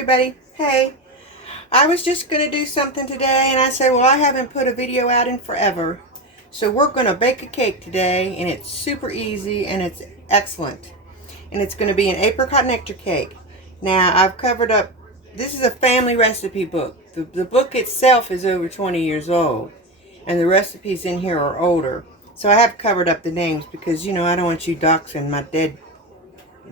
everybody. Hey, I was just going to do something today, and I said, well, I haven't put a video out in forever. So we're going to bake a cake today, and it's super easy, and it's excellent. And it's going to be an apricot nectar cake. Now, I've covered up, this is a family recipe book. The book itself is over 20 years old, and the recipes in here are older. So I have covered up the names because, you know, I don't want you doxing my dead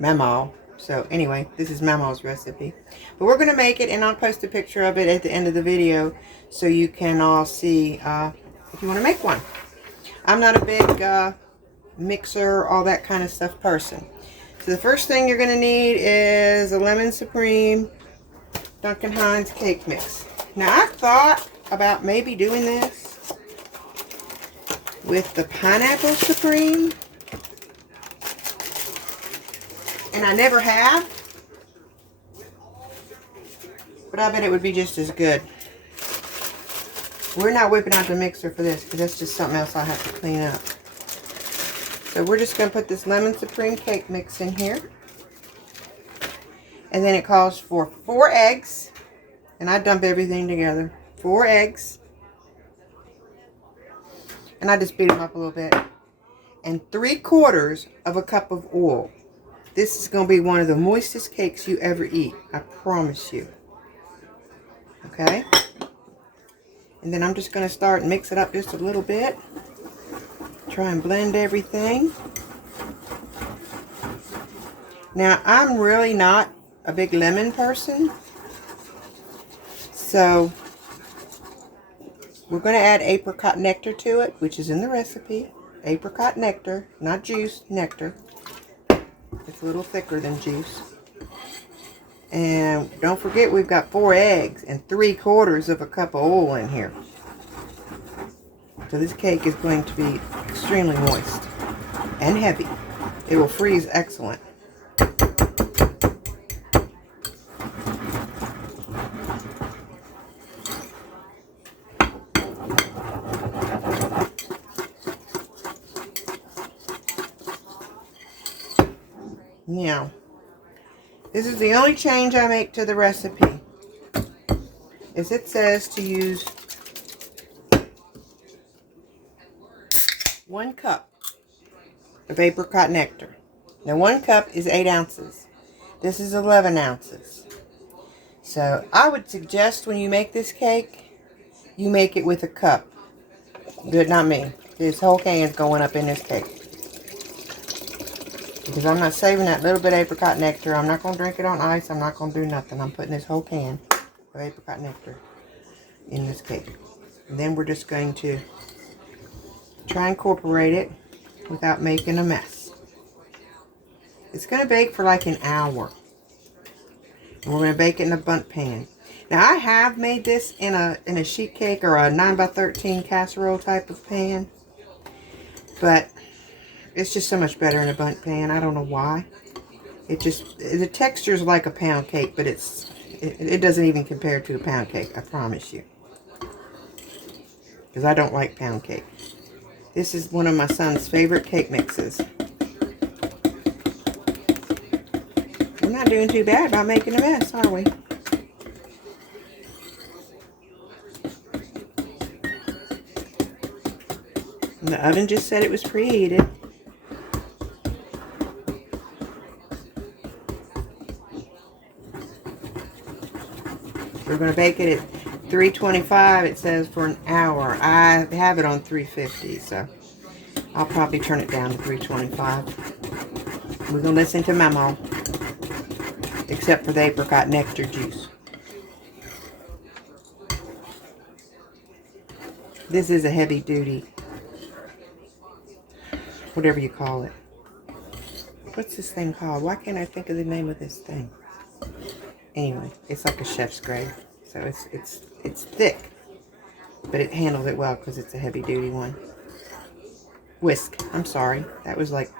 Mamaw. So anyway, this is Mamaw's recipe. But we're going to make it, and I'll post a picture of it at the end of the video so you can all see if you want to make one. I'm not a big mixer, all that kind of stuff person. So the first thing you're going to need is a Lemon Supreme Duncan Hines cake mix. Now I thought about maybe doing this with the Pineapple Supreme. And I never have, but I bet it would be just as good. We're not whipping out the mixer for this because that's just something else I have to clean up. So we're just going to put this Lemon Supreme cake mix in here. And then it calls for 4 eggs. And I dump everything together. 4 eggs. And I just beat them up a little bit. And 3/4 of a cup of oil. This is going to be one of the moistest cakes you ever eat. I promise you. Okay? And then I'm just going to start and mix it up just a little bit. Try and blend everything. Now, I'm really not a big lemon person. So, we're going to add apricot nectar to it, which is in the recipe. Apricot nectar, not juice, nectar. It's a little thicker than juice. And don't forget we've got 4 eggs and 3/4 of a cup of oil in here. So this cake is going to be extremely moist and heavy. It will freeze excellent. Now, this is the only change I make to the recipe, is it says to use 1 cup of apricot nectar. Now 1 cup is 8 ounces. This is 11 ounces. So I would suggest when you make this cake, you make it with a cup. Good, not me. This whole can is going up in this cake. Because I'm not saving that little bit of apricot nectar. I'm not going to drink it on ice. I'm not going to do nothing. I'm putting this whole can of apricot nectar in this cake. And then we're just going to try and incorporate it without making a mess. It's going to bake for like an hour. And we're going to bake it in a bundt pan. Now I have made this in a sheet cake or a 9x13 casserole type of pan. But it's just so much better in a bundt pan. I don't know why. It just, the texture is like a pound cake, but it doesn't even compare to a pound cake, I promise you. Because I don't like pound cake. This is one of my son's favorite cake mixes. We're not doing too bad about making a mess, are we? And the oven just said it was preheated. We're going to bake it at 325, it says, for an hour. I have it on 350, so I'll probably turn it down to 325. We're going to listen to Mamaw, except for the apricot nectar juice. This is a heavy duty, whatever you call it. What's this thing called? Why can't I think of the name of this thing? Anyway, it's like a chef's grade, so it's thick, but it handles it well because it's a heavy duty one. Whisk. I'm sorry, that was like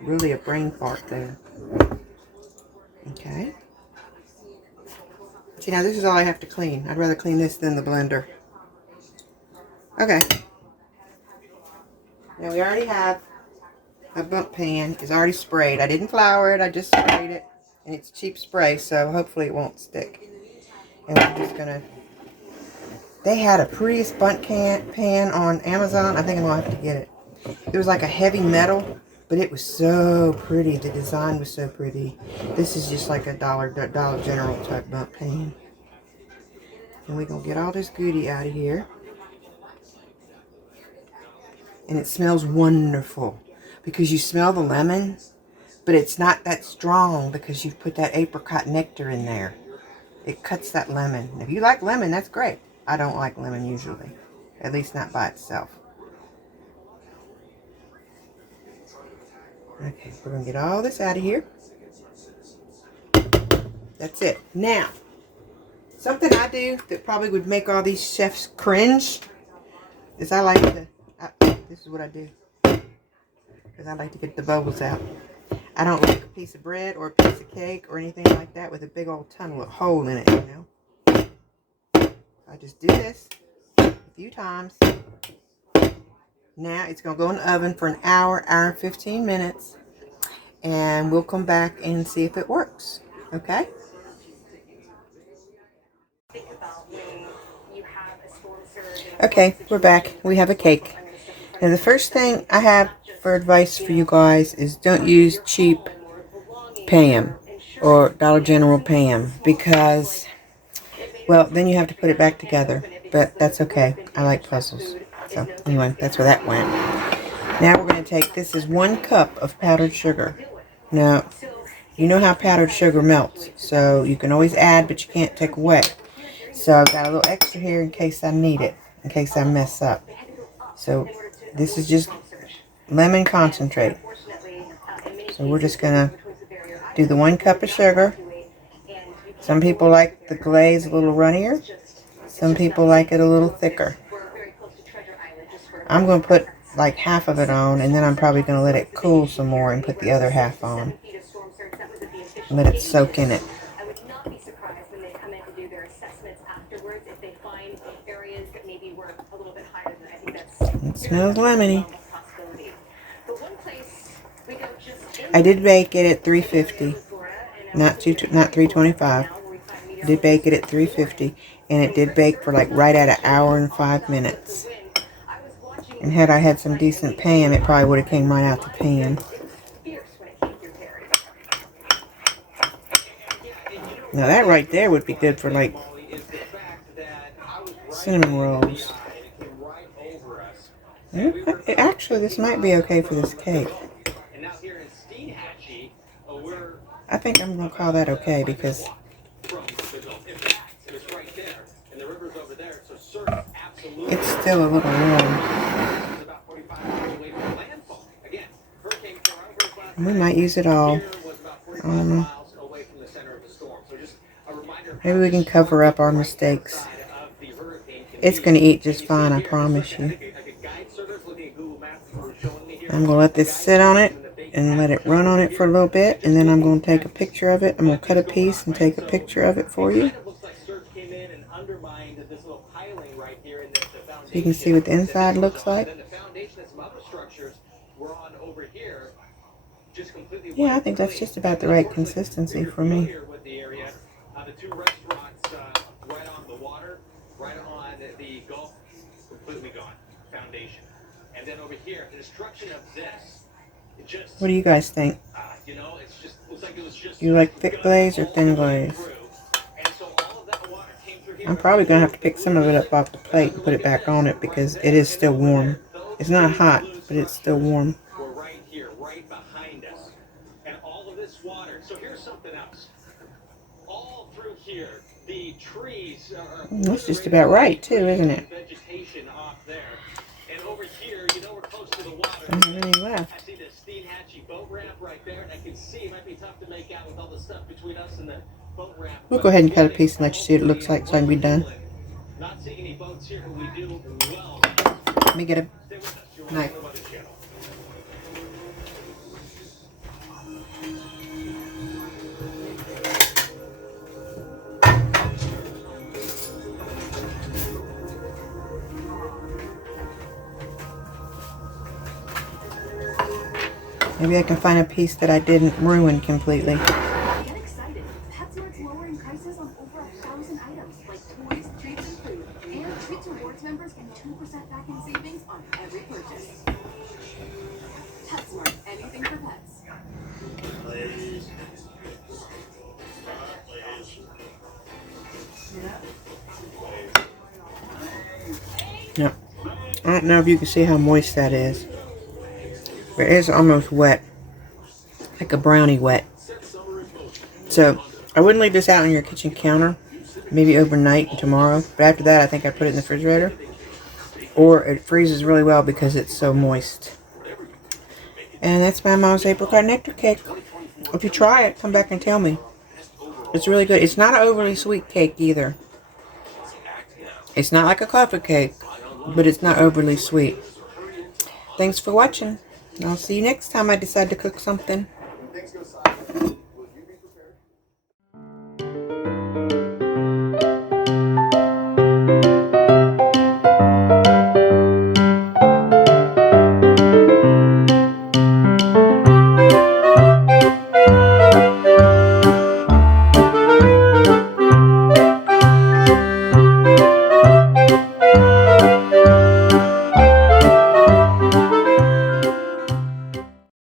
really a brain fart there. Okay. See, now this is all I have to clean. I'd rather clean this than the blender. Okay. Now we already have a bundt pan. It's already sprayed. I didn't flour it. I just sprayed it. And it's cheap spray, so hopefully it won't stick. And we're just gonna, they had a prettiest bundt pan on Amazon. I think I'm gonna have to get it. It was like a heavy metal, but it was so pretty. The design was so pretty. This is just like a Dollar General type bundt pan. And we're gonna get all this goodie out of here. And it smells wonderful because you smell the lemon, but it's not that strong because you've put that apricot nectar in there. It cuts that lemon. If you like lemon, that's great. I don't like lemon usually, at least not by itself. Okay, we're gonna get all this out of here. That's it. Now, something I do that probably would make all these chefs cringe is I like to, this is what I do, because I like to get the bubbles out. I don't like a piece of bread or a piece of cake or anything like that with a big old hole in it, you know. I just do this a few times. Now it's going to go in the oven for an hour, hour and 15 minutes. And we'll come back and see if it works. Okay? Okay, we're back. We have a cake. Now the first thing I have for advice for you guys is don't use cheap Pam or Dollar General Pam because, well, then you have to put it back together. But that's okay. I like puzzles. So anyway, that's where that went. Now we're going to take, this is 1 cup of powdered sugar. Now, you know how powdered sugar melts. So you can always add, but you can't take away. So I've got a little extra here in case I need it, in case I mess up. So this is just lemon concentrate. So we're just going to do the 1 cup of sugar. Some people like the glaze a little runnier. Some people like it a little thicker. I'm going to put like half of it on, and then I'm probably going to let it cool some more and put the other half on. Let it soak in it. It smells lemony. I did bake it at 350, not 325. I did bake it at 350, and it did bake for like right at 1 hour and 5 minutes. And had I had some decent pan, it probably would have came right out the pan. Now that right there would be good for like cinnamon rolls. Actually, this might be okay for this cake. I think I'm going to call that okay because it's still a little warm. We might use it all. Maybe we can cover up our mistakes. It's going to eat just fine, I promise you. I'm going to let this sit on it and let it run on it for a little bit, and then I'm going to take a picture of it. I'm going to cut a piece and take a picture of it for you. So you can see what the inside looks like. Yeah, I think that's just about the right consistency for me. What do you guys think? You like thick glaze or thin glaze? I'm probably going to have to pick some of it up off the plate and put it back on it because it is still warm. It's not hot, but it's still warm. We're right here, right behind us. And all of this water. So here's something else. All through here, the trees are... That's just about right, too, isn't it? Vegetation off there. And over here, you know we're close to the water. Don't have any left. I see the Steenhatchee boat ramp right there, and I can see it might be tough to make out with all the stuff between us and the boat ramp. We'll go ahead and cut a piece and let you see what it looks like so I can be done. Not seeing any boats here, we do well. Let me get a knife. Maybe I can find a piece that I didn't ruin completely. Get excited. PetSmart's lowering prices on over 1,000 items. Yeah. I don't know if you can see how moist that is. But it is almost wet. Like a brownie wet. So, I wouldn't leave this out on your kitchen counter. Maybe overnight tomorrow. But after that, I think I put it in the refrigerator. Or it freezes really well because it's so moist. And that's my mom's apricot nectar cake. If you try it, come back and tell me. It's really good. It's not an overly sweet cake either. It's not like a coffee cake, but it's not overly sweet. Thanks for watching. I'll see you next time I decide to cook something.